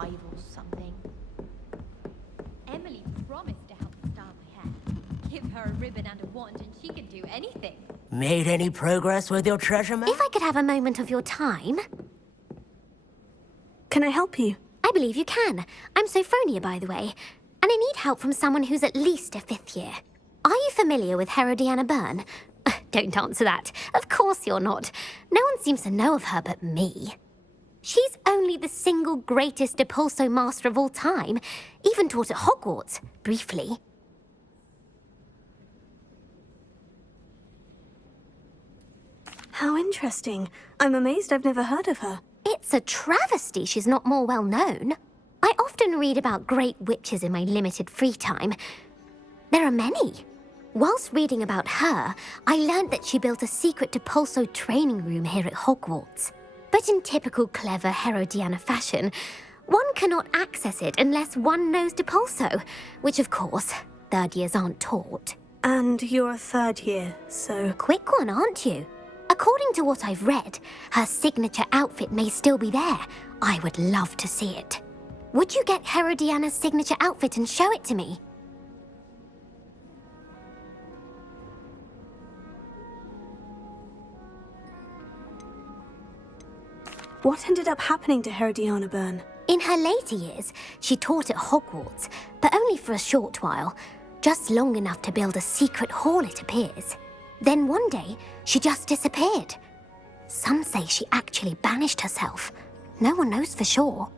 5 or something. Emily promised to help style my hair. Give her a ribbon and a wand and she can do anything. Made any progress with your treasure map? If I could have a moment of your time... Can I help you? I believe you can. I'm Sophronia, by the way, and I need help from someone who's at least a 5th year. Are you familiar with Herodiana Byrne? Don't answer that. Of course you're not. No one seems to know of her but me. She's only the single greatest Depulso master of all time. Even taught at Hogwarts, briefly. How interesting. I'm amazed I've never heard of her. It's a travesty she's not more well known. I often read about great witches in my limited free time. There are many. Whilst reading about her, I learned that she built a secret Depulso training room here at Hogwarts. But in typical clever Herodiana fashion, one cannot access it unless one knows Depulso, which of course, 3rd years aren't taught. And you're a 3rd year, so... Quick one, aren't you? According to what I've read, her signature outfit may still be there. I would love to see it. Would you get Herodiana's signature outfit and show it to me? What ended up happening to Herodiana Byrne? In her later years, she taught at Hogwarts, but only for a short while. Just long enough to build a secret hall, it appears. Then one day, she just disappeared. Some say she actually banished herself. No one knows for sure.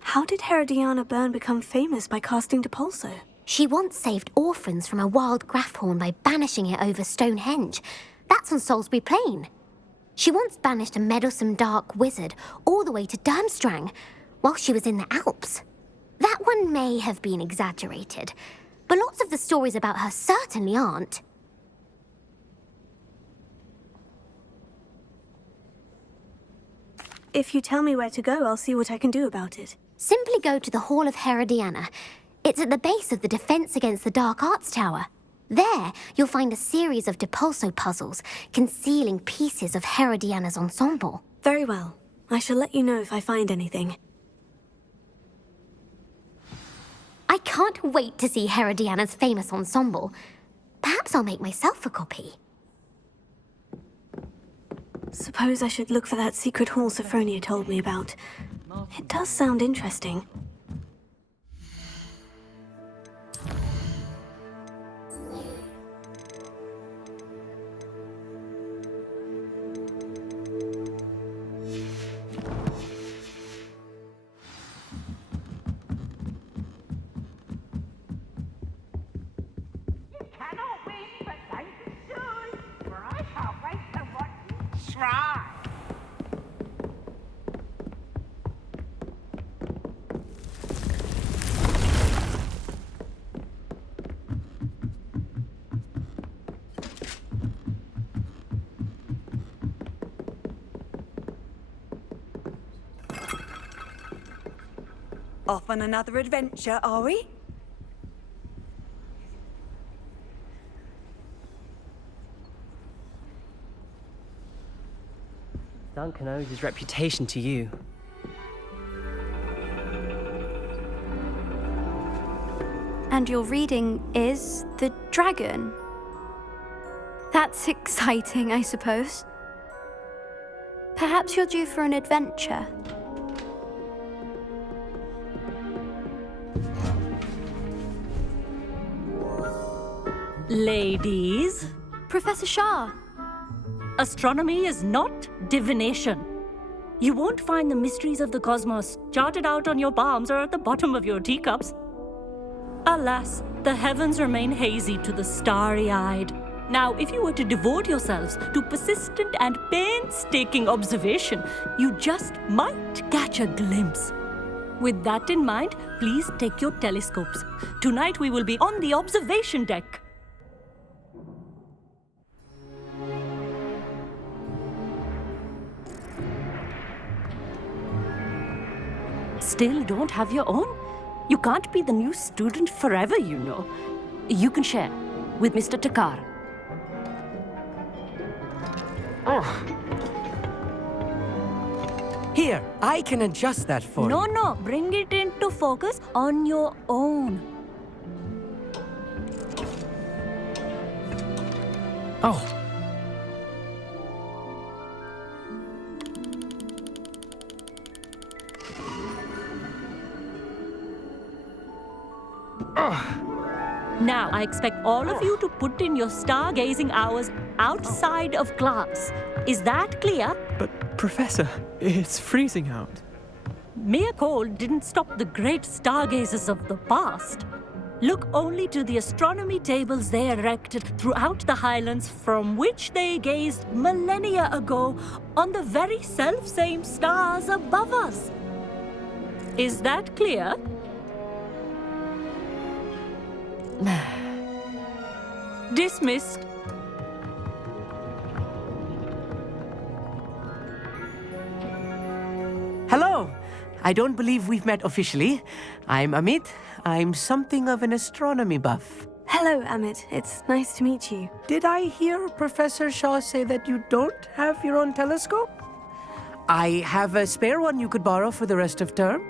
How did Herodiana Byrne become famous by casting Depulso? She once saved orphans from a wild Graphorn by banishing it over Stonehenge. That's on Salisbury Plain. She once banished a meddlesome dark wizard all the way to Durmstrang while she was in the Alps. That one may have been exaggerated, but lots of the stories about her certainly aren't. If you tell me where to go, I'll see what I can do about it. Simply go to the Hall of Herodiana. It's at the base of the Defense Against the Dark Arts Tower. There, you'll find a series of Depulso puzzles concealing pieces of Herodiana's ensemble. Very well. I shall let you know if I find anything. I can't wait to see Herodiana's famous ensemble. Perhaps I'll make myself a copy. Suppose I should look for that secret hall Sophronia told me about. It does sound interesting. Off on another adventure, are we? Duncan owes his reputation to you. And your reading is The Dragon. That's exciting, I suppose. Perhaps you're due for an adventure. Ladies, Professor Shah. astronomy is not divination. You won't find the mysteries of the cosmos charted out on your palms or at the bottom of your teacups. Alas, the heavens remain hazy to the starry-eyed. Now, if you were to devote yourselves to persistent and painstaking observation, you just might catch a glimpse. With that in mind, please take your telescopes. Tonight we will be on the observation deck. Still don't have your own? You can't be the new student forever, you know. you can share with Mr. Takar. Here, I can adjust that for you. No, bring it into focus on your own. Oh. Now, I expect all of you to put in your stargazing hours outside of class. Is that clear? But, Professor, it's freezing out. Mere cold didn't stop the great stargazers of the past. Look only to the astronomy tables they erected throughout the Highlands from which they gazed millennia ago on the very self-same stars above us. Is that clear? Dismissed. Hello. I don't believe we've met officially. I'm Amit. I'm something of an astronomy buff. Hello, Amit. It's nice to meet you. Did I hear Professor Shaw say that you don't have your own telescope? I have a spare one you could borrow for the rest of term.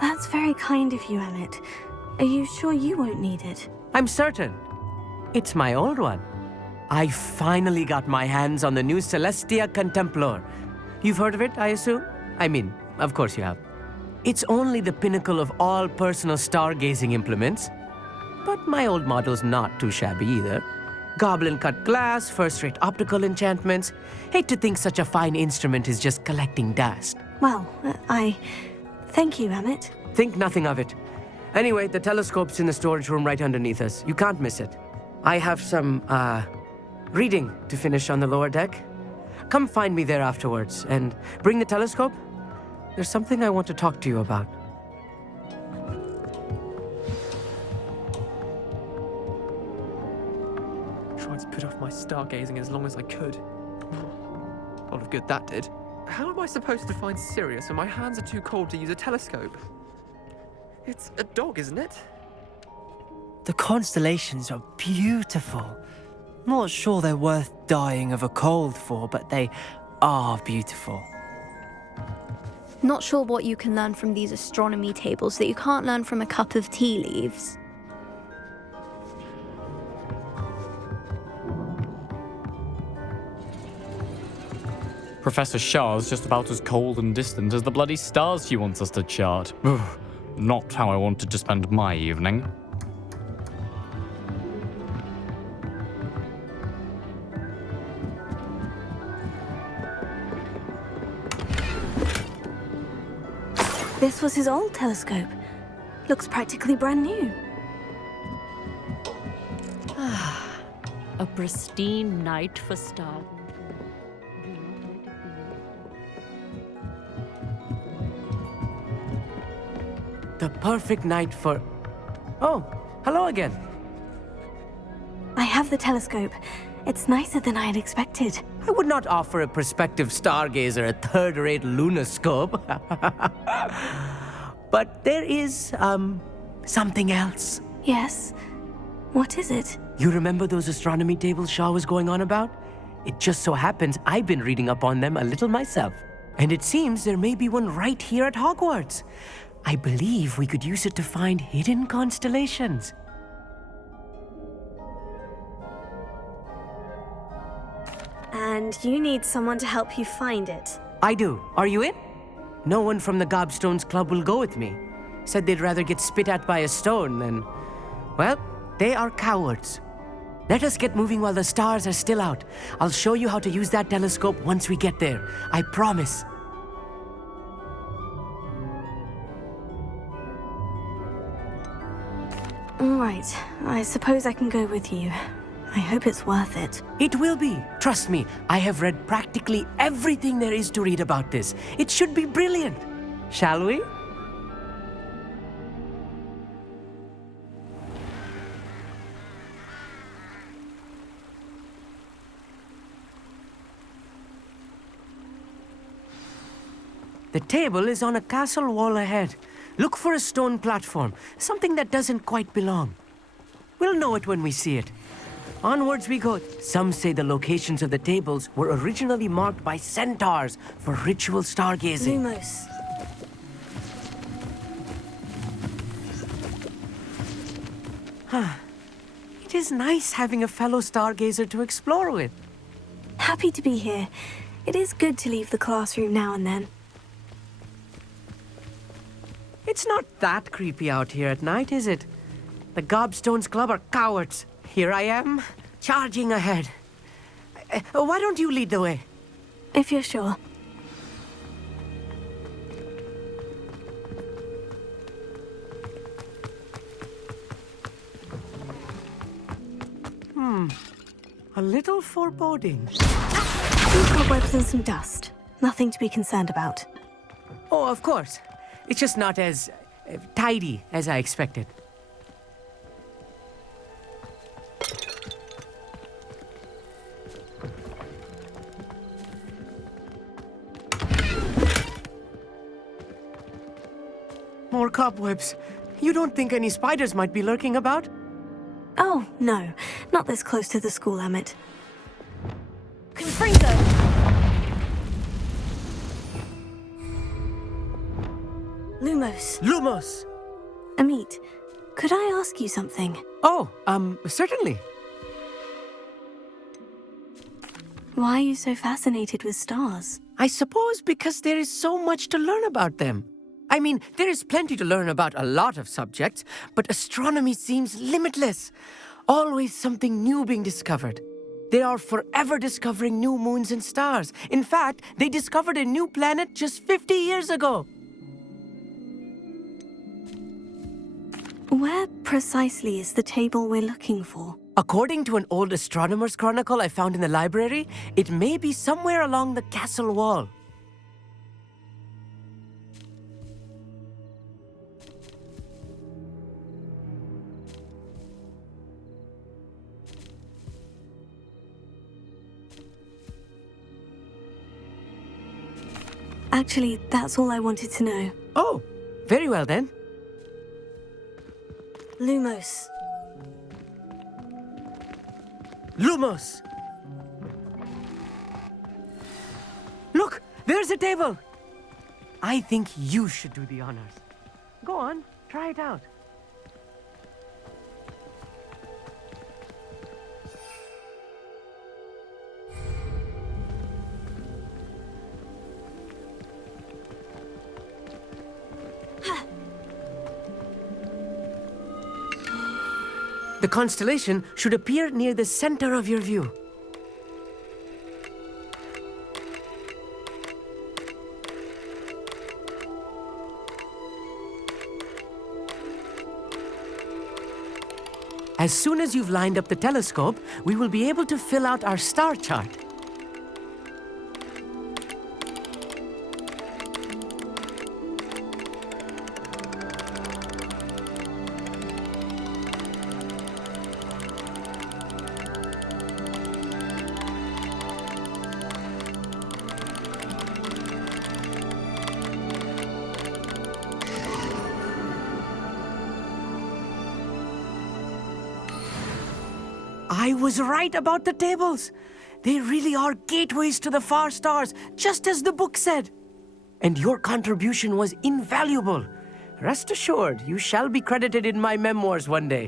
That's very kind of you, Amit. Are you sure you won't need it? I'm certain. It's my old one. I finally got my hands on the new Celestia Contemplar. You've heard of it, I assume? I mean, of course you have. It's only the pinnacle of all personal stargazing implements. But my old model's not too shabby either. Goblin-cut glass, first-rate optical enchantments. Hate to think such a fine instrument is just collecting dust. Well, Thank you, Amit. Think nothing of it. Anyway, the telescope's in the storage room right underneath us. You can't miss it. I have some, reading to finish on the lower deck. Come find me there afterwards, and bring the telescope. There's something I want to talk to you about. Tried to put off my stargazing as long as I could. A lot of good that did. How am I supposed to find Sirius when my hands are too cold to use a telescope? It's a dog, isn't it? The constellations are beautiful. Not sure they're worth dying of a cold for, but they are beautiful. Not sure what you can learn from these astronomy tables that you can't learn from a cup of tea leaves. Professor Shah's just about as cold and distant as the bloody stars she wants us to chart. Ugh, not how I wanted to spend my evening. This was his old telescope. Looks practically brand new. A pristine night for stars. The perfect night for... Oh, hello again. I have the telescope. It's nicer than I had expected. I would not offer a prospective stargazer a third-rate lunoscope. But there is, something else. Yes? What is it? You remember those astronomy tables Shaw was going on about? It just so happens I've been reading up on them a little myself. And it seems there may be one right here at Hogwarts. I believe we could use it to find hidden constellations. And you need someone to help you find it. I do. Are you in? No one from the Gobstones Club will go with me. Said they'd rather get spit at by a stone than... Well, they are cowards. Let us get moving while the stars are still out. I'll show you how to use that telescope once we get there. I promise. All right. I suppose I can go with you. I hope it's worth it. It will be. Trust me, I have read practically everything there is to read about this. It should be brilliant. Shall we? The table is on a castle wall ahead. Look for a stone platform, something that doesn't quite belong. We'll know it when we see it. Onwards we go. Some say the locations of the tables were originally marked by centaurs for ritual stargazing. Lumos. It is nice having a fellow stargazer to explore with. Happy to be here. It is good to leave the classroom now and then. It's not that creepy out here at night, is it? The Gobstones Club are cowards. Here I am, charging ahead. Why don't you lead the way? If you're sure. A little foreboding. Some cobwebs and some dust. Nothing to be concerned about. Oh, of course. It's just not as tidy as I expected. More cobwebs. You don't think any spiders might be lurking about? Oh, no. Not this close to the school, Amit. Confringo! Lumos. Lumos! Amit, could I ask you something? Oh, certainly. Why are you so fascinated with stars? I suppose because there is so much to learn about them. I mean, there is plenty to learn about a lot of subjects, but astronomy seems limitless. Always something new being discovered. They are forever discovering new moons and stars. In fact, they discovered a new planet just 50 years ago. Where precisely is the table we're looking for? According to an old astronomer's chronicle I found in the library, it may be somewhere along the castle wall. Actually, that's all I wanted to know. Oh, very well then. Lumos. Lumos! Look, there's a table! I think you should do the honors. Go on, try it out. The constellation should appear near the center of your view. As soon as you've lined up the telescope, we will be able to fill out our star chart. I was right about the tables. They really are gateways to the far stars, just as the book said. And your contribution was invaluable. Rest assured, you shall be credited in my memoirs one day.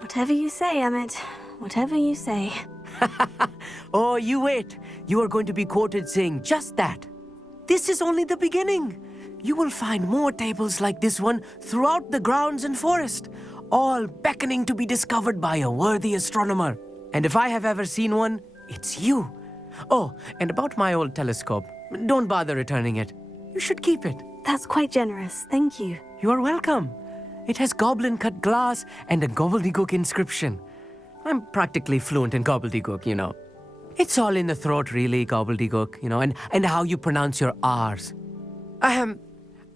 Whatever you say, Amit. Whatever you say. Oh, you wait. You are going to be quoted saying just that. This is only the beginning. You will find more tables like this one throughout the grounds and forest, all beckoning to be discovered by a worthy astronomer. And if I have ever seen one, it's you. Oh, and about my old telescope, don't bother returning it. You should keep it. That's quite generous. Thank you. You are welcome. It has goblin-cut glass and a gobbledygook inscription. I'm practically fluent in gobbledygook, you know. It's all in the throat, really, gobbledygook, you know, and how you pronounce your R's.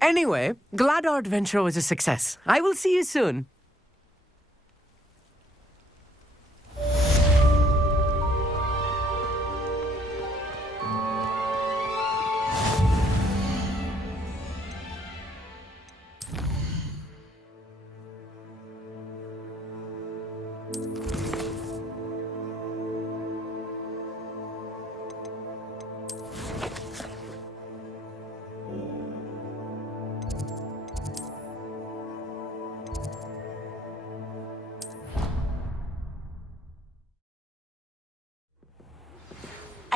Anyway, glad our adventure was a success. I will see you soon. I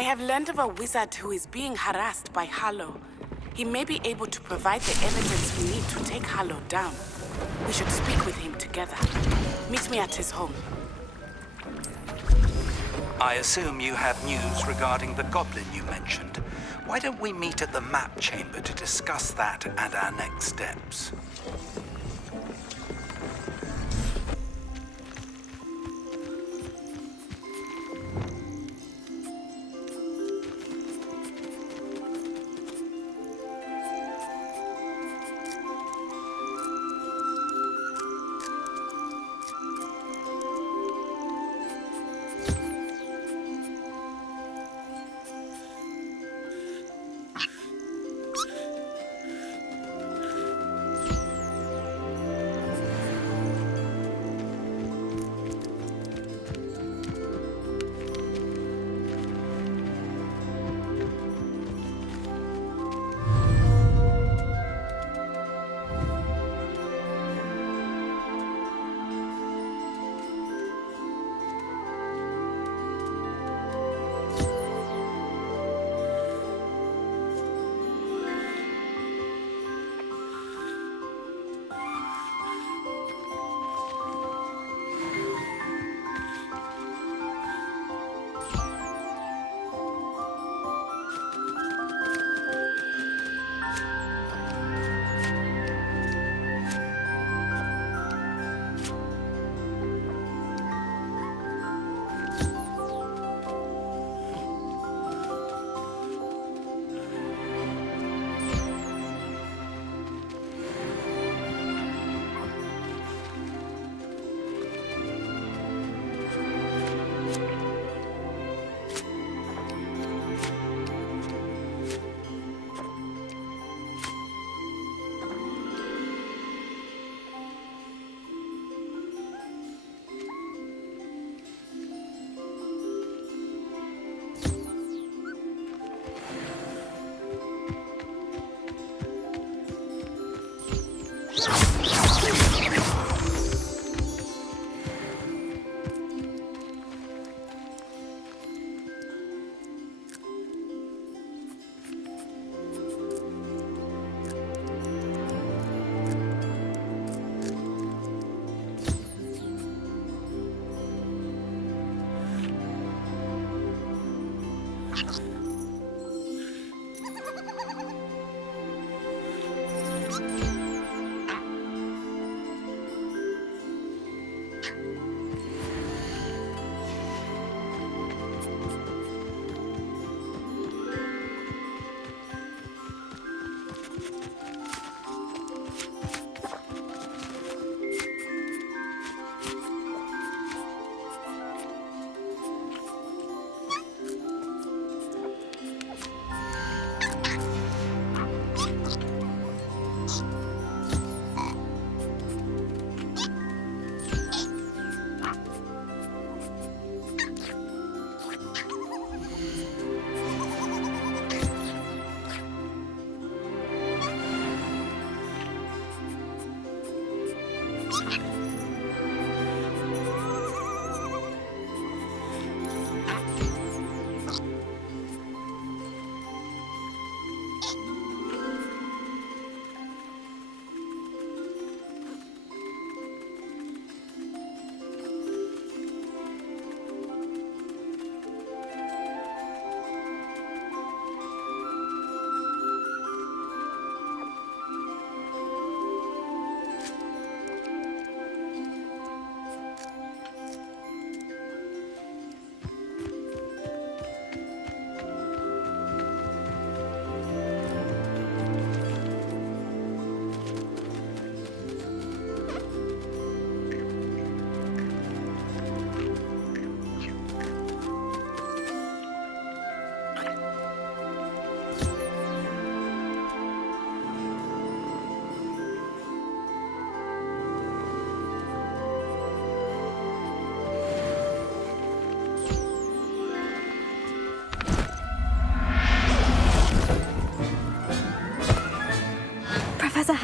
have learned of a wizard who is being harassed by Harlow. He may be able to provide the evidence we need to take Harlow down. We should speak with him together. Meet me at his home. I assume you have news regarding the goblin you mentioned. Why don't we meet at the map chamber to discuss that and our next steps?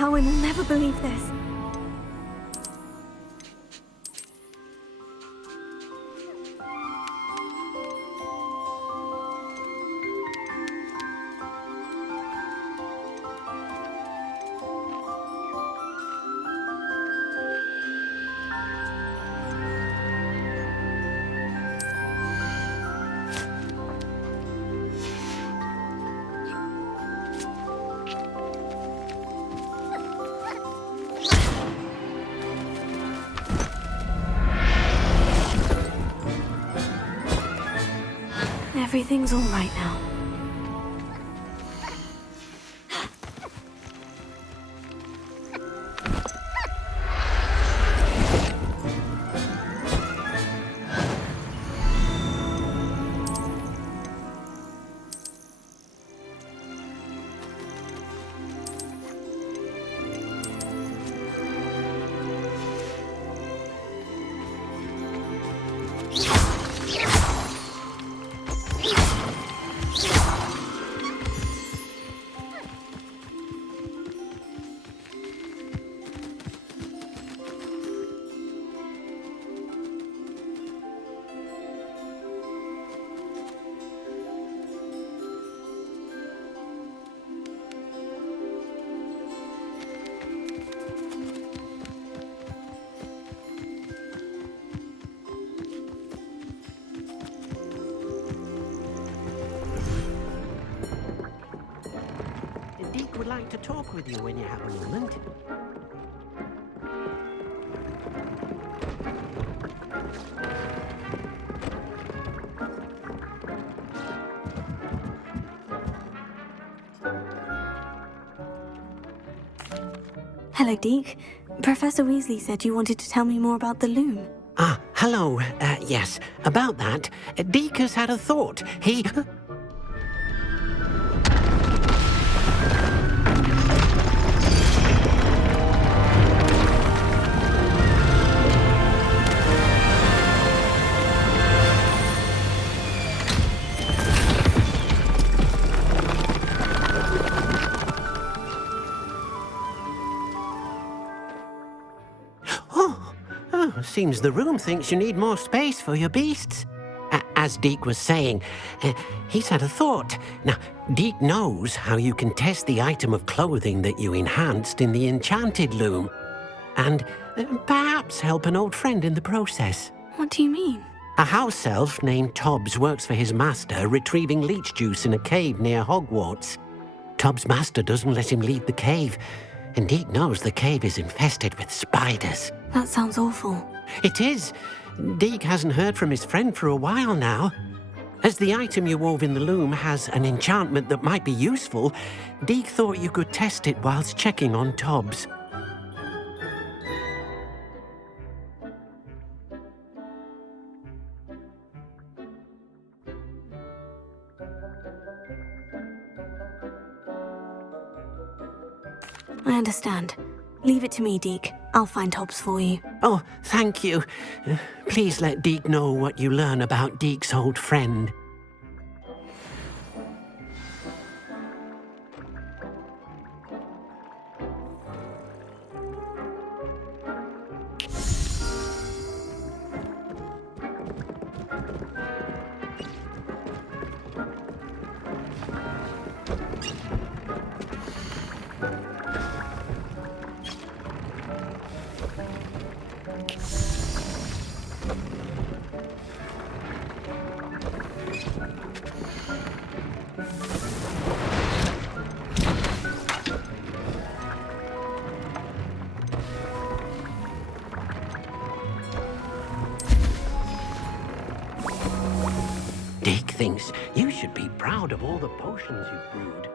how I will never believe this. Everything's all right now. Deke would like to talk with you when you have a moment. Hello, Deke. Professor Weasley said you wanted to tell me more about the loom. Ah, hello. Yes, about that. Deke has had a thought. He... Seems the room thinks you need more space for your beasts. As Deke was saying, he's had a thought. Now, Deke knows how you can test the item of clothing that you enhanced in the enchanted loom. And perhaps help an old friend in the process. What do you mean? A house elf named Tobbs works for his master, retrieving leech juice in a cave near Hogwarts. Tobbs' master doesn't let him leave the cave, and Deke knows the cave is infested with spiders. That sounds awful. It is. Deke hasn't heard from his friend for a while now. As the item you wove in the loom has an enchantment that might be useful, Deke thought you could test it whilst checking on Tobbs. I understand. Leave it to me, Deke. I'll find Tobbs for you. Oh, thank you. Please let Deke know what you learn about Deke's old friend. Deke thinks you should be proud of all the potions you've brewed.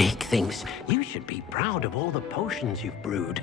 Dick thinks you should be proud of all the potions you've brewed.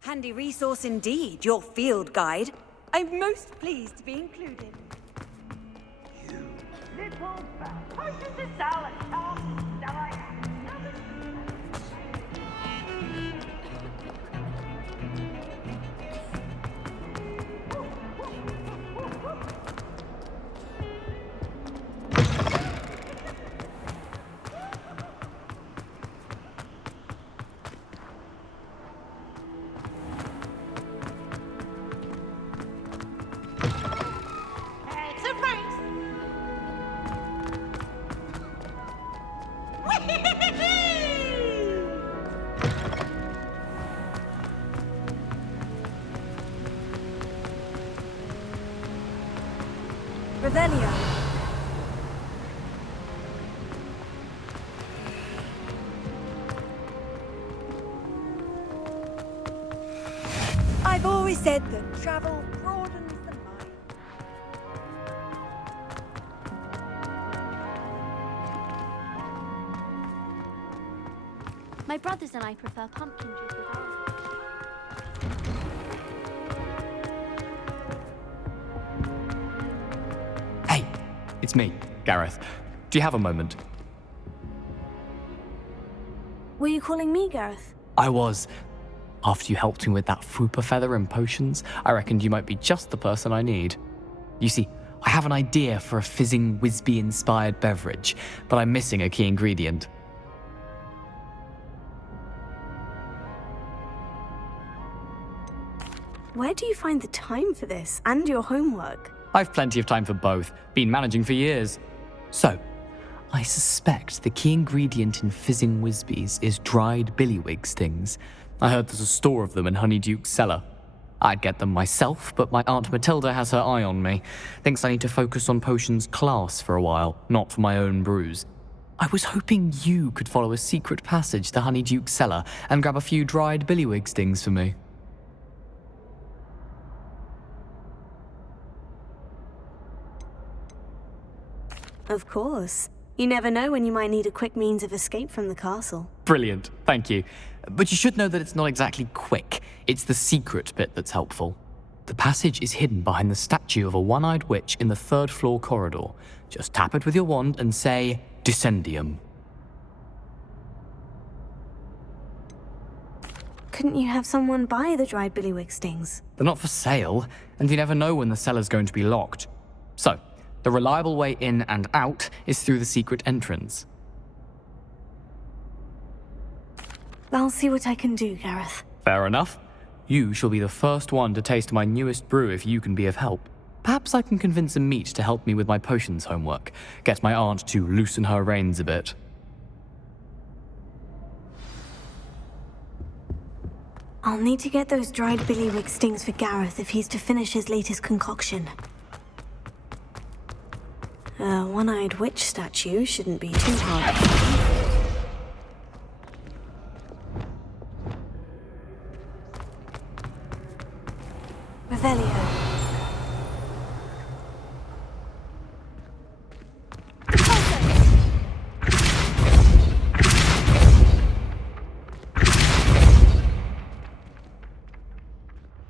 Handy resource indeed, your field guide. I'm most pleased to be included. It's a race! Revelio. I've always said that travel broadens the mind. My brothers and I prefer pumpkin juice with orange. Hey, it's me, Gareth. Do you have a moment? Were you calling me, Gareth? I was. After you helped me with that Fupa feather and potions, I reckoned you might be just the person I need. You see, I have an idea for a fizzing Whizbee-inspired beverage, but I'm missing a key ingredient. Where do you find the time for this and your homework? I've plenty of time for both. Been managing for years. So, I suspect the key ingredient in fizzing Whizbees is dried billywig stings. I heard there's a store of them in Honeyduke's cellar. I'd get them myself, but my Aunt Matilda has her eye on me. Thinks I need to focus on potions class for a while, not for my own brews. I was hoping you could follow a secret passage to Honeyduke's cellar and grab a few dried billywig stings for me. Of course. You never know when you might need a quick means of escape from the castle. Brilliant, thank you. But you should know that it's not exactly quick. It's the secret bit that's helpful. The passage is hidden behind the statue of a one-eyed witch in the third-floor corridor. Just tap it with your wand and say, Descendium. Couldn't you have someone buy the dried billywig stings? They're not for sale, and you never know when the cellar's going to be locked. So, the reliable way in and out is through the secret entrance. I'll see what I can do, Gareth. Fair enough. You shall be the first one to taste my newest brew if you can be of help. Perhaps I can convince a meat to help me with my potions homework. Get my aunt to loosen her reins a bit. I'll need to get those dried billywig stings for Gareth if he's to finish his latest concoction. A one-eyed witch statue shouldn't be too hard. Revelio.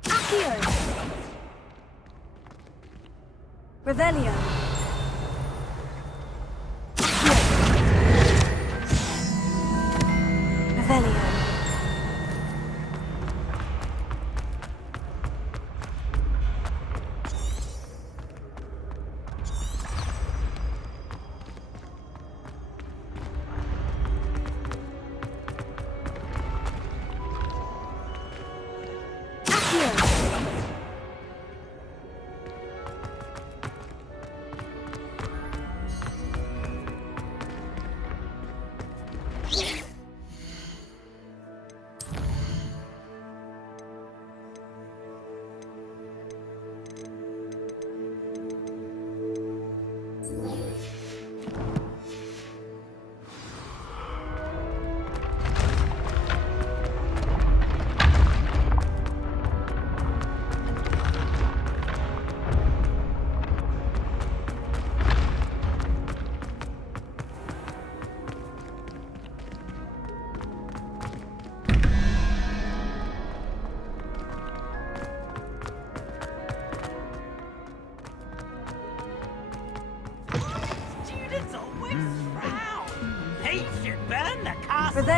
Accio. Revelio. Revelio.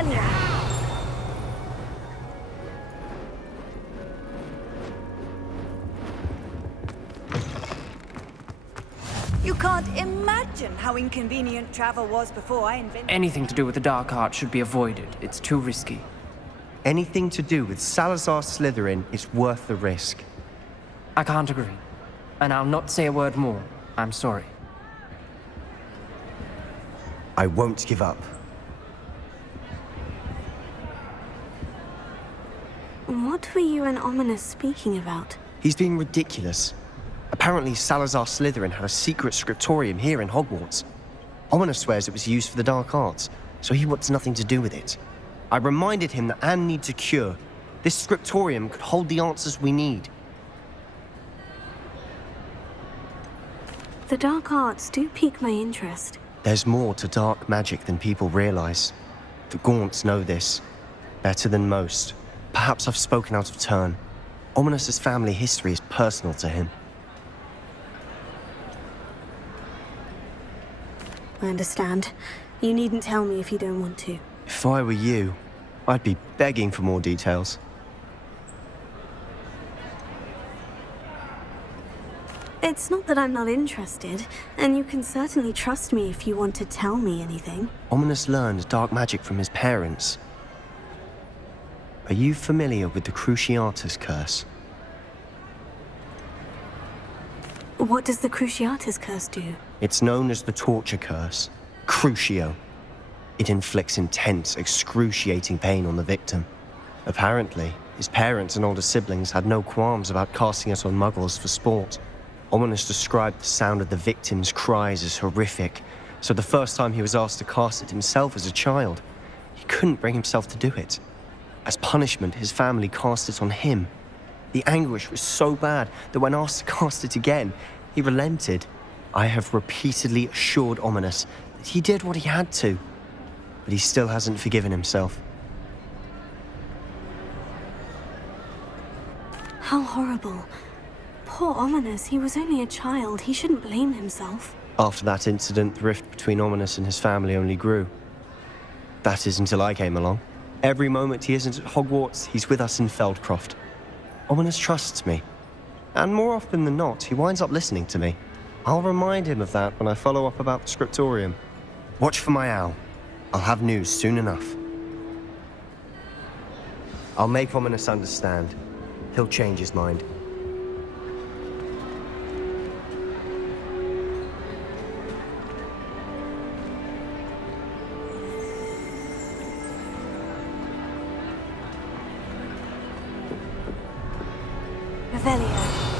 Revelio. You can't imagine how inconvenient travel was before I invented... Anything to do with the dark art should be avoided. It's too risky. Anything to do with Salazar Slytherin is worth the risk. I can't agree. And I'll not say a word more. I'm sorry. I won't give up. What were you and Ominous speaking about? He's being ridiculous. Apparently, Salazar Slytherin had a secret scriptorium here in Hogwarts. Ominous swears it was used for the dark arts, so he wants nothing to do with it. I reminded him that Anne needs a cure. This scriptorium could hold the answers we need. The dark arts do pique my interest. There's more to dark magic than people realize. The Gaunts know this. Better than most. Perhaps I've spoken out of turn. Ominous's family history is personal to him. I understand. You needn't tell me if you don't want to. If I were you, I'd be begging for more details. It's not that I'm not interested, and you can certainly trust me if you want to tell me anything. Ominous learned dark magic from his parents. Are you familiar with the Cruciatus Curse? What does the Cruciatus Curse do? It's known as the Torture Curse, Crucio. It inflicts intense, excruciating pain on the victim. Apparently, his parents and older siblings had no qualms about casting it on muggles for sport. Ominous described the sound of the victim's cries as horrific, so the first time he was asked to cast it himself as a child, he couldn't bring himself to do it. As punishment, his family cast it on him. The anguish was so bad that when asked to cast it again, he relented. I have repeatedly assured Ominous that he did what he had to, but he still hasn't forgiven himself. How horrible. Poor Ominous, he was only a child. He shouldn't blame himself. After that incident, the rift between Ominous and his family only grew. That is until I came along. Every moment he isn't at Hogwarts, he's with us in Feldcroft. Ominous trusts me. And more often than not, he winds up listening to me. I'll remind him of that when I follow up about the scriptorium. Watch for my owl. I'll have news soon enough. I'll make Ominous understand. He'll change his mind. Revelio.